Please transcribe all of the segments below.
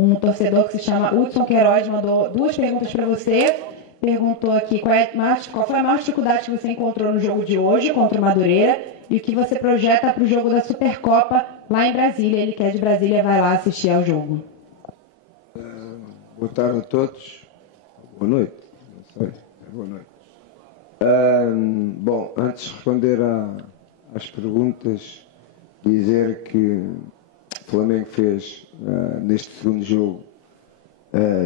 Um torcedor que se chama Hudson Queiroz mandou 2 perguntas para você. Perguntou aqui qual foi a maior dificuldade que você encontrou no jogo de hoje contra o Madureira e o que você projeta para o jogo da Supercopa lá em Brasília. Ele que é de Brasília, vai lá assistir ao jogo. Boa tarde a todos. Boa noite. Não sei. Boa noite. Bom, antes de responder às perguntas, dizer que o Flamengo fez neste segundo jogo,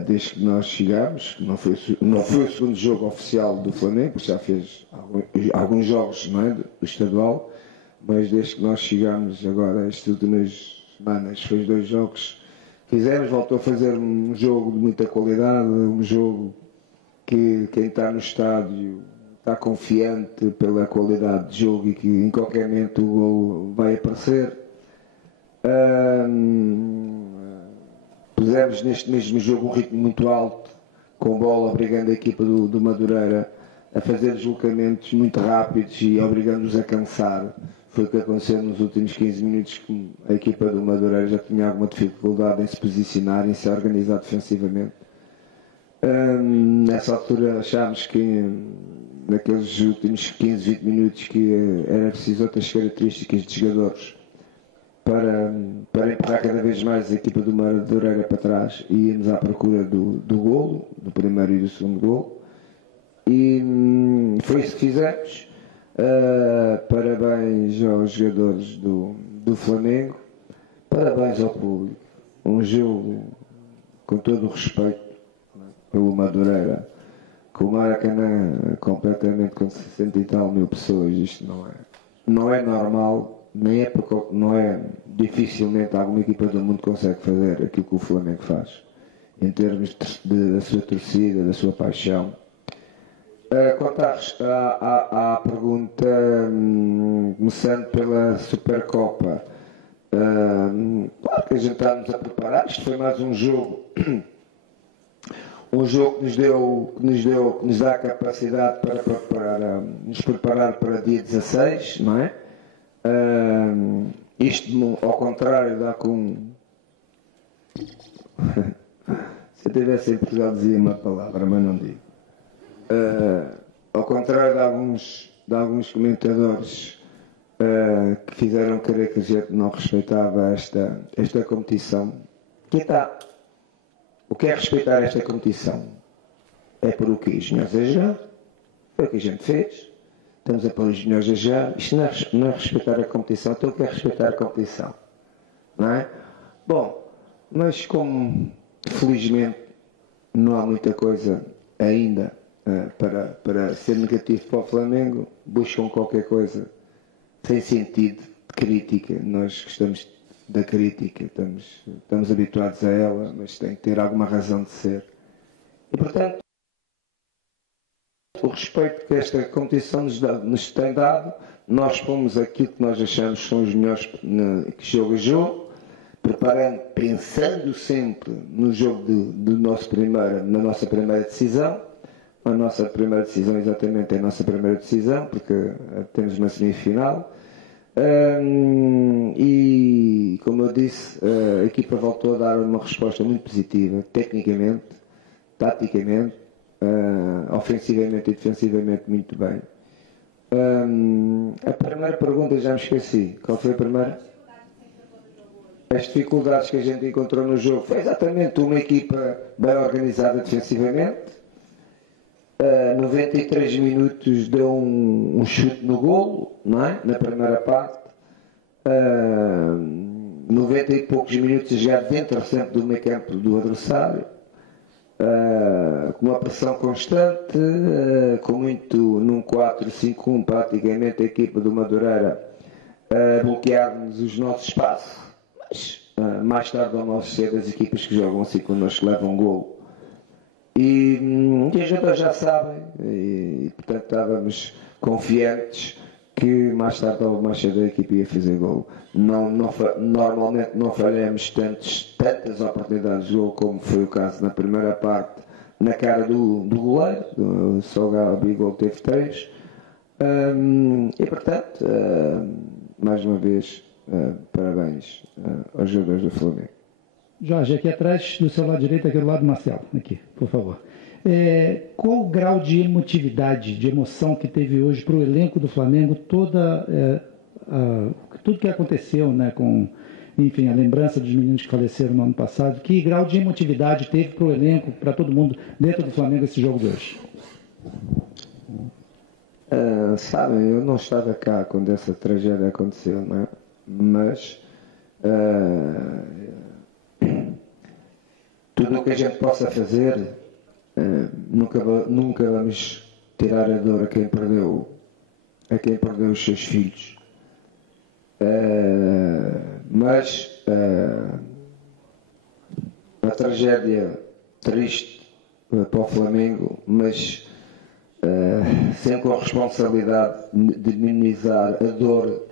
desde que nós chegámos, não foi o segundo jogo oficial do Flamengo, já fez alguns jogos, não é, do estadual, mas desde que nós chegámos agora, estas últimas semanas, fez 2 jogos. Fizemos, voltou a fazer um jogo de muita qualidade, um jogo que quem está no estádio está confiante pela qualidade de jogo e que em qualquer momento o gol vai aparecer. Pusemos neste mesmo jogo um ritmo muito alto, com bola, obrigando a equipa do Madureira a fazer deslocamentos muito rápidos e obrigando-os a cansar. Foi o que aconteceu nos últimos 15 minutos, que a equipa do Madureira já tinha alguma dificuldade em se posicionar, em se organizar defensivamente. Nessa altura achámos que naqueles últimos 15, 20 minutos que era preciso outras características de jogadores para empurrar cada vez mais a equipa do Madureira para trás, e íamos à procura do golo, do primeiro e do segundo golo, e foi isso que fizemos. Parabéns aos jogadores do Flamengo, parabéns ao público. Um jogo com todo o respeito pelo Madureira, com o Maracanã completamente com 60 e tal mil pessoas. Isto não é normal, não é dificilmente alguma equipa do mundo consegue fazer aquilo que o Flamengo faz em termos da sua torcida, da sua paixão. Quanto à pergunta, começando pela Supercopa, claro que a gente está-nos a preparar. Isto foi mais um jogo que nos dá a capacidade para nos preparar para dia 16, não é? Isto, ao contrário, dá com... Se eu tivesse em Portugal dizia uma palavra, mas não digo. Ao contrário de alguns comentadores que fizeram crer que a gente não respeitava esta competição, aqui está. O que é respeitar esta competição? É por o que os juniores a jogar. Foi o que a gente fez. Estamos a pôr os juniores a jogar. Isto não é respeitar a competição. Então o que é respeitar a competição? Não é? Bom, mas como felizmente não há muita coisa ainda para ser negativo para o Flamengo, buscam qualquer coisa sem sentido de crítica. Nós gostamos da crítica, estamos habituados a ela, mas tem que ter alguma razão de ser. E, portanto, o respeito que esta competição nos tem dado, nós pomos aquilo que nós achamos que são os melhores que jogo a jogo, pensando sempre no jogo na nossa primeira decisão. A nossa primeira decisão, exatamente, é a nossa primeira decisão, porque temos uma semifinal. E, como eu disse, a equipa voltou a dar uma resposta muito positiva, tecnicamente, taticamente, ofensivamente e defensivamente muito bem. A primeira pergunta já me esqueci. Qual foi a primeira? As dificuldades que a gente encontrou no jogo. Foi exatamente uma equipa bem organizada defensivamente. 93 minutos deu um chute no golo, não é? Na primeira parte. 90 e poucos minutos já dentro sempre do meio campo do adversário. Com uma pressão constante, com muito num 4-5-1, praticamente a equipa do Madureira bloquear-nos os nossos espaços. Mas mais tarde ou mais cedo as equipas que jogam assim connosco levam um golo. E os jogadores já sabem, e portanto estávamos confiantes que mais tarde ou mais cedo a equipe ia fazer gol. Normalmente não falhamos tantas oportunidades de gol como foi o caso na primeira parte, na cara do goleiro, só o Gabigol teve 3. E portanto, mais uma vez, parabéns aos jogadores do Flamengo. Jorge, aqui atrás do seu lado direito, aqui do lado do Marcelo, aqui, por favor. Qual o grau de emotividade, de emoção que teve hoje para o elenco do Flamengo, tudo que aconteceu, né, com, enfim, a lembrança dos meninos que faleceram no ano passado, que grau de emotividade teve para o elenco, para todo mundo dentro do Flamengo esse jogo de hoje? Sabem, eu não estava cá quando essa tragédia aconteceu, não é? Mas tudo o que a gente possa fazer, nunca vamos tirar a dor a quem perdeu os seus filhos. Mas a tragédia triste para o Flamengo, mas sempre com a responsabilidade de minimizar a dor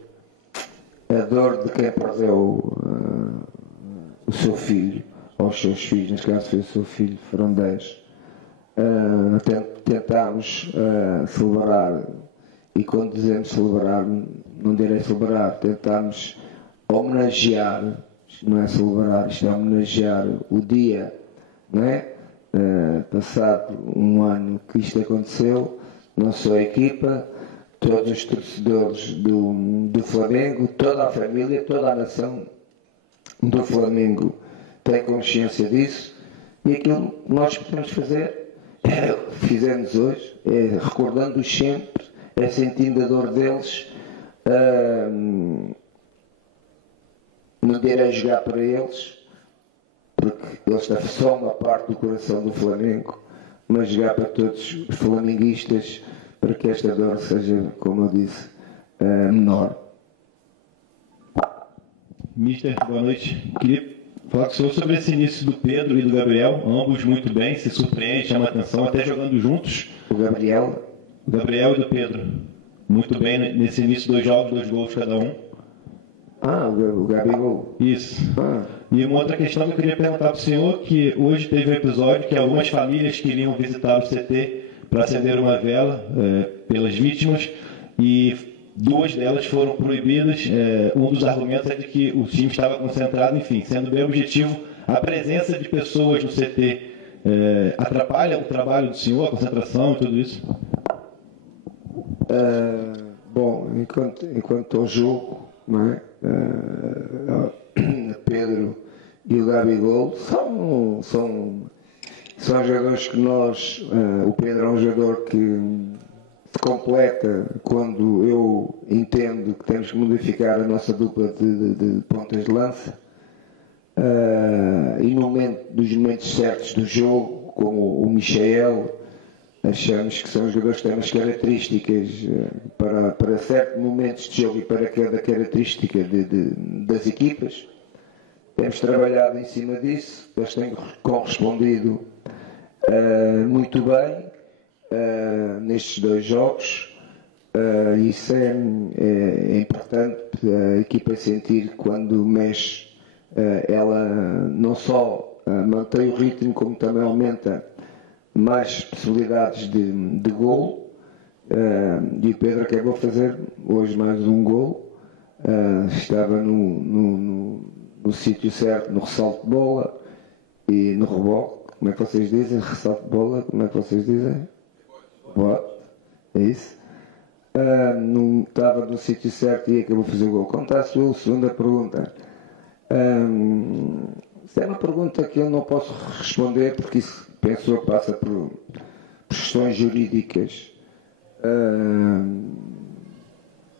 de quem perdeu o seu filho, ou os seus filhos, neste caso foi o seu filho, foram 10. Tentámos celebrar, e quando dizemos celebrar, não direi celebrar, tentámos homenagear, isto não é celebrar, isto é homenagear o dia, não é? Passado um ano que isto aconteceu, não só a equipa, todos os torcedores do Flamengo, toda a família, toda a nação do Flamengo tem consciência disso, e aquilo que nós podemos fazer é o que fizemos hoje, é recordando-os sempre, é sentindo a dor deles, não direi jogar para eles, porque eles são só uma parte do coração do Flamengo, mas jogar para todos os flamenguistas, para que esta dor seja, como eu disse, menor. Mister, boa noite. Queria falar com o senhor sobre esse início do Pedro e do Gabriel, ambos muito bem, se surpreende, chama atenção, até jogando juntos. O Gabriel e do Pedro, muito bem nesse início, 2 jogos, 2 gols cada um. O Gabigol. Isso. E uma outra questão que eu queria perguntar para o senhor, que hoje teve um episódio que algumas famílias queriam visitar o CT para acender uma vela pelas vítimas, e 2 delas foram proibidas. Um dos argumentos é de que o time estava concentrado, enfim, sendo bem objetivo, a presença de pessoas no CT atrapalha o trabalho do senhor, a concentração e tudo isso? Bom, enquanto ao jogo, não é? Pedro e o Gabigol são jogadores que nós, o Pedro é um jogador que se completa quando eu entendo que temos que modificar a nossa dupla de pontas de lança, e nos momentos certos do jogo, como o Michael, achamos que são jogadores que têm umas características para certos momentos de jogo e para cada característica das equipas. Temos trabalhado em cima disso, eles têm correspondido muito bem nestes 2 jogos. Isso é importante, a equipa sentir quando mexe, ela não só mantém o ritmo, como também aumenta mais possibilidades de gol. E o Pedro acabou de fazer hoje mais um gol. Estava no sítio certo, no ressalto de bola e no reboque. Como é que vocês dizem? Ressalto de bola, como é que vocês dizem? Bote, é isso? Estava no sítio certo e acabou de fazer o gol. Quanto à sua segunda pergunta, isso é uma pergunta que eu não posso responder, porque isso penso que passa por questões jurídicas,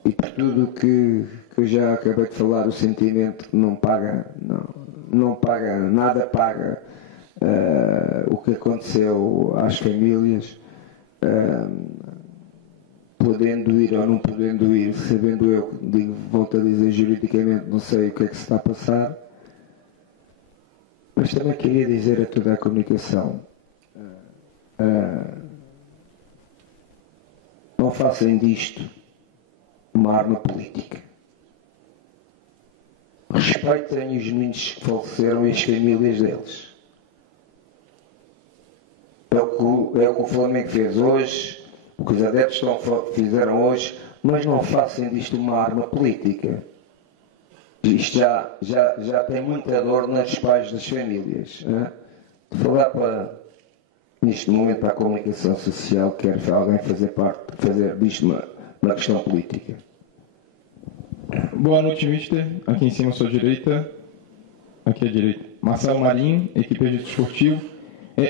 e por tudo que eu já acabei de falar, o sentimento não paga, nada paga o que aconteceu às famílias, podendo ir ou não podendo ir, sabendo eu, volto a dizer juridicamente, não sei o que é que se está a passar, mas também queria dizer a toda a comunicação, não façam disto uma arma política. Respeitem os meninos que faleceram e as famílias deles. É o que o Flamengo fez hoje, o que os adeptos fizeram hoje, mas não façam disto uma arma política. isto já tem muita dor nos pais das famílias. Né? De falar neste momento para a comunicação social, quer alguém fazer disto uma questão política. Boa noite, mister. Aqui em cima à sua direita. Aqui à direita. Marcelo Marinho, equipe de esportivo.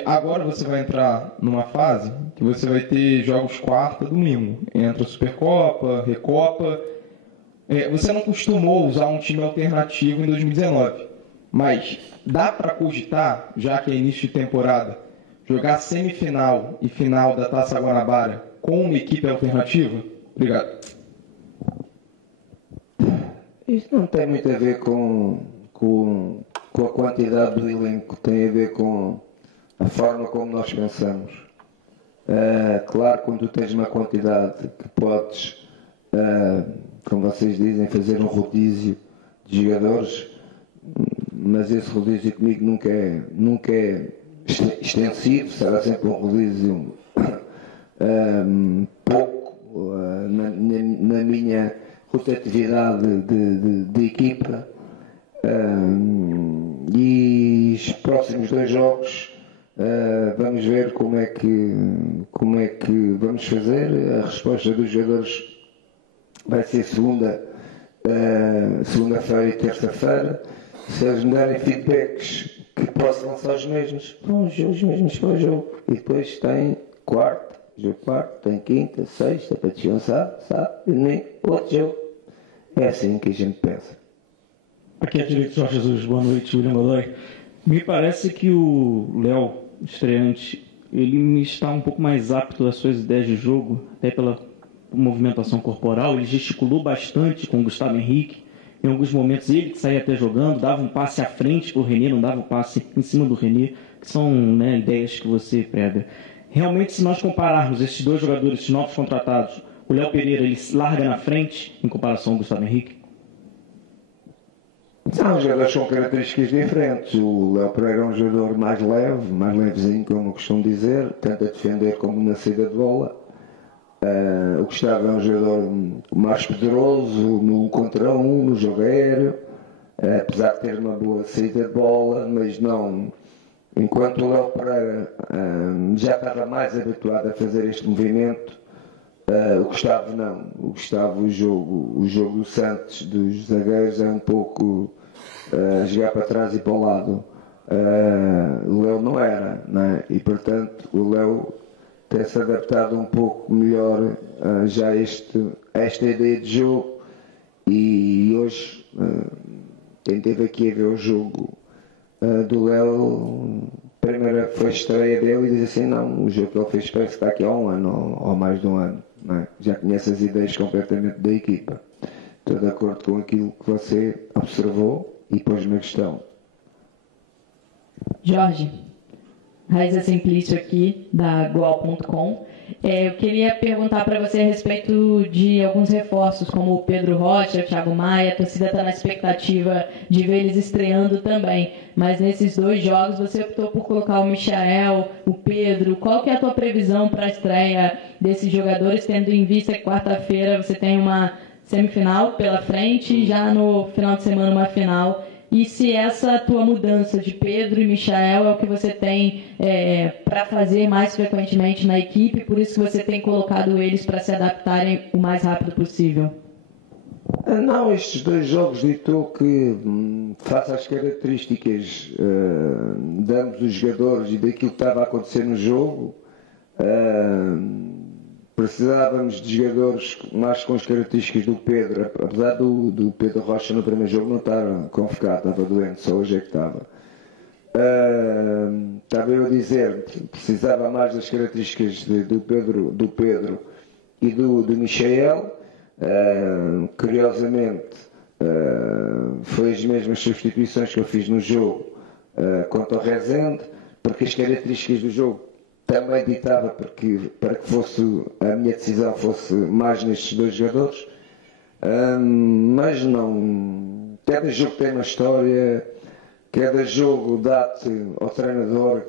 Agora você vai entrar numa fase que você vai ter jogos quarta, domingo. Entra Supercopa, Recopa. Você não costumou usar um time alternativo em 2019. Mas dá para cogitar, já que é início de temporada, jogar semifinal e final da Taça Guanabara com uma equipe alternativa? Obrigado. Isso não tem muito a ver com a quantidade do elenco, tem a ver com a forma como nós pensamos. Claro, quando tu tens uma quantidade que podes, como vocês dizem, fazer um rodízio de jogadores, mas esse rodízio comigo nunca é extensivo, será sempre um rodízio pouco na minha rotatividade de equipa. E os próximos 2 jogos vamos ver como é que vamos fazer. A resposta dos jogadores vai ser segunda-feira e terça-feira. Se eles me derem feedbacks que possam lançar os mesmos para o jogo. E depois tem jogo quarto, tem quinta, sexta, para descansar, sábado, domingo, outro jogo. É assim que a gente pensa. Aqui é direito Jorge Jesus, boa noite, William Godoy. Me parece que o Léo, estreante, ele está um pouco mais apto às suas ideias de jogo, até pela movimentação corporal. Ele gesticulou bastante com o Gustavo Henrique. Em alguns momentos ele que saía até jogando, dava um passe à frente para o René, não dava um passe em cima do René, que são ideias que você prega. Realmente, se nós compararmos esses 2 jogadores, esses novos contratados, o Léo Pereira ele larga na frente em comparação ao Gustavo Henrique? São jogadores com características diferentes. O Léo Pereira é um jogador mais leve, mais levezinho, como eu costumo dizer, tenta defender como na saída de bola. O Gustavo é um jogador mais poderoso no 1 contra 1, no jogo aéreo, apesar de ter uma boa saída de bola, mas não. Enquanto o Léo Pereira já estava mais habituado a fazer este movimento, o Gustavo não. O Gustavo, o jogo do Santos, dos zagueiros, é um pouco jogar para trás e para o lado. O Léo não era, né? E portanto o Léo tem-se adaptado um pouco melhor já a esta ideia de jogo. E hoje, quem esteve aqui a ver o jogo do Léo, primeira foi a estreia dele e diz assim: não, o jogo que ele fez parece que está aqui há 1 ano ou mais de 1 ano. Não é? Já conhece as ideias completamente da equipa. Estou de acordo com aquilo que você observou e pôs-me a questão. Jorge, Raíssa Simplício aqui, da Goal.com. Eu queria perguntar para você a respeito de alguns reforços, como o Pedro Rocha, o Thiago Maia. A torcida está na expectativa de ver eles estreando também. Mas nesses 2 jogos você optou por colocar o Michael, o Pedro. Qual que é a tua previsão para a estreia desses jogadores, tendo em vista que quarta-feira você tem uma semifinal pela frente e já no final de semana uma final? E se essa tua mudança de Pedro e Michael é o que você tem para fazer mais frequentemente na equipe, por isso que você tem colocado eles para se adaptarem o mais rápido possível? Não, estes 2 jogos ditou que, face às características de ambos os jogadores e daquilo que estava a acontecer no jogo, precisávamos de jogadores mais com as características do Pedro, apesar do Pedro Rocha no primeiro jogo não estar convocado, estava doente, só hoje é que estava. Estava eu a dizer que precisava mais das características do Pedro e do Michael. Curiosamente, foi as mesmas substituições que eu fiz no jogo contra o Rezende, porque as características do jogo também ditava para que a minha decisão fosse mais nestes 2 jogadores, mas não. Cada jogo tem uma história, cada jogo dá-te ao treinador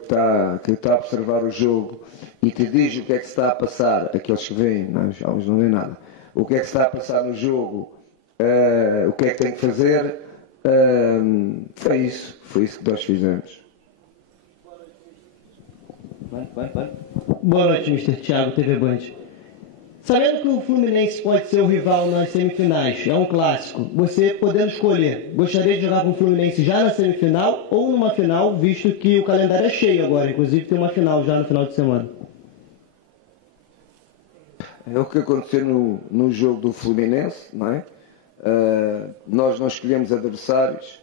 que está a observar o jogo e te diz o que é que se está a passar. Aqueles que veem, alguns não veem nada. O que é que se está a passar no jogo, o que é que tem que fazer, Foi isso que nós fizemos. Boa noite, Mr. Thiago, TV Band. Sabendo que o Fluminense pode ser o rival nas semifinais, é um clássico, você podendo escolher, gostaria de jogar com o Fluminense já na semifinal ou numa final, visto que o calendário é cheio agora, inclusive tem uma final já no final de semana? É o que aconteceu no jogo do Fluminense, não é? Nós não escolhemos adversários.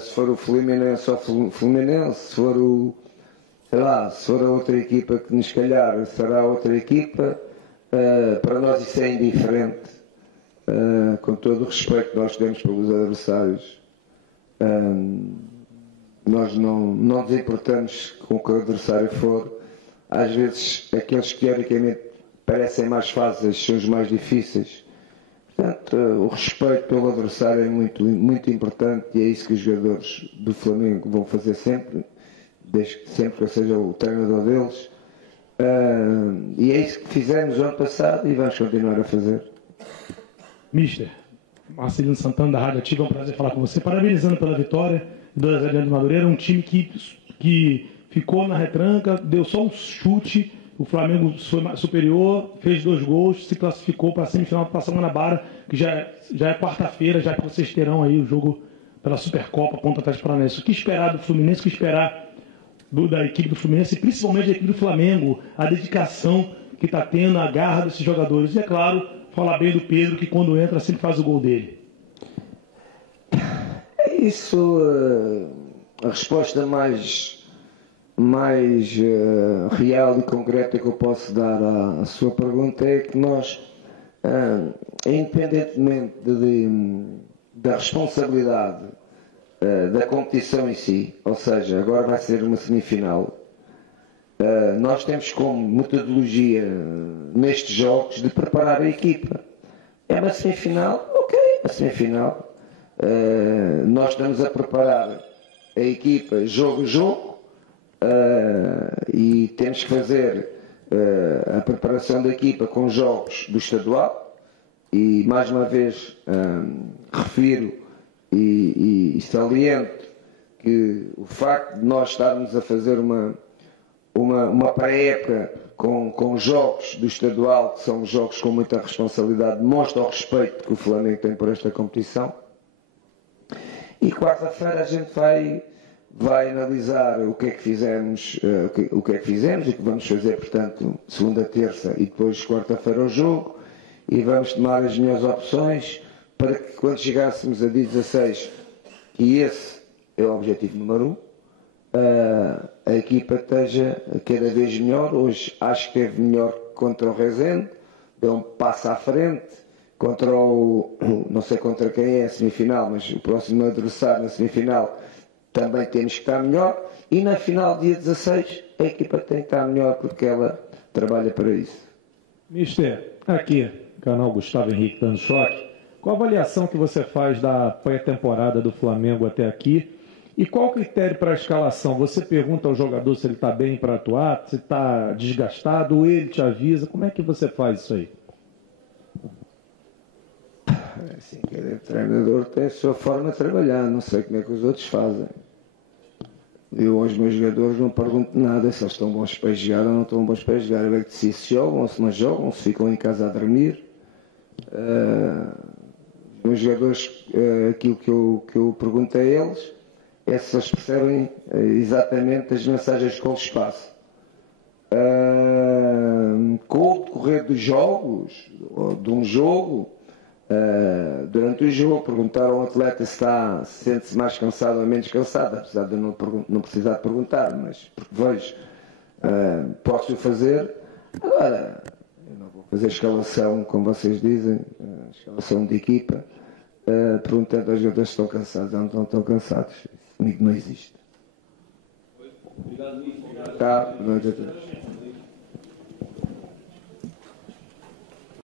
Se for o Fluminense ou o Fluminense, se for se for a outra equipa que nos calhar, será a outra equipa. Para nós isso é indiferente, com todo o respeito que nós temos pelos adversários. Nós não nos importamos com o que o adversário for. Às vezes aqueles que teoricamente parecem mais fáceis são os mais difíceis. Portanto, o respeito pelo adversário é muito, muito importante e é isso que os jogadores do Flamengo vão fazer sempre, sempre que eu seja o treinador deles. E é isso que fizemos no ano passado e vamos continuar a fazer. Mister, Marcelino Santana da Rádio Ativa, é um prazer falar com você, parabenizando pela vitória do Adriano Madureira, um time que ficou na retranca, deu só um chute, o Flamengo foi superior, fez 2 gols, se classificou para a semifinal da Guanabara, que já é quarta-feira, já que vocês terão aí o jogo pela Supercopa contra o Atlético Paranaense. O que esperar do Fluminense, o que esperar da equipe do Fluminense e principalmente da equipe do Flamengo, a dedicação que está tendo, a garra desses jogadores. E é claro, falar bem do Pedro, que quando entra sempre faz o gol dele. É isso, a resposta mais real e concreta que eu posso dar à sua pergunta é que nós, independentemente da responsabilidade da competição em si, ou seja, agora vai ser uma semifinal, nós temos como metodologia nestes jogos de preparar a equipa. É uma semifinal, ok, a semifinal. Nós estamos a preparar a equipa jogo a jogo e temos que fazer a preparação da equipa com jogos do estadual e mais uma vez refiro e saliento que o facto de nós estarmos a fazer uma pré-época com jogos do estadual, que são jogos com muita responsabilidade, demonstra o respeito que o Flamengo tem por esta competição. E quarta-feira a gente vai analisar o que é que fizemos, o que é que fizemos e o que vamos fazer, portanto, segunda, terça e depois quarta-feira o jogo, e vamos tomar as melhores opções para que quando chegássemos a dia 16, e esse é o objetivo número 1, a equipa esteja cada vez melhor. Hoje acho que esteve melhor contra o Rezende, deu um passo à frente, contra não sei contra quem é a semifinal, mas o próximo adversário na semifinal também temos que estar melhor, e na final, dia 16, a equipa tem que estar melhor porque ela trabalha para isso. Mister, aqui, canal Gustavo Henrique dando choque. Qual a avaliação que você faz da pré-temporada do Flamengo até aqui? E qual o critério para a escalação? Você pergunta ao jogador se ele está bem para atuar, se está desgastado, ou ele te avisa? Como é que você faz isso aí? Assim, cada treinador tem a sua forma de trabalhar, não sei como é que os outros fazem. Eu aos meus jogadores não pergunto nada se eles estão bons para jogar ou não estão bons para jogar. Eu vejo se jogam ou se não jogam, se ficam em casa a dormir. Os meus jogadores, aquilo que eu pergunto a eles é se eles percebem exatamente as mensagens que eu lhes passo. Com o decorrer dos jogos, ou de um jogo, durante o jogo, perguntar ao atleta se sente-se mais cansado ou menos cansado, apesar de eu não precisar de perguntar, mas porque vejo, posso fazer. Agora, eu não vou fazer escalação, como vocês dizem, escalação de equipa, perguntando aos jogadores se estão cansados ou não estão cansados. Isso comigo não existe. Obrigado, Luís. Tá, boa noite a todos.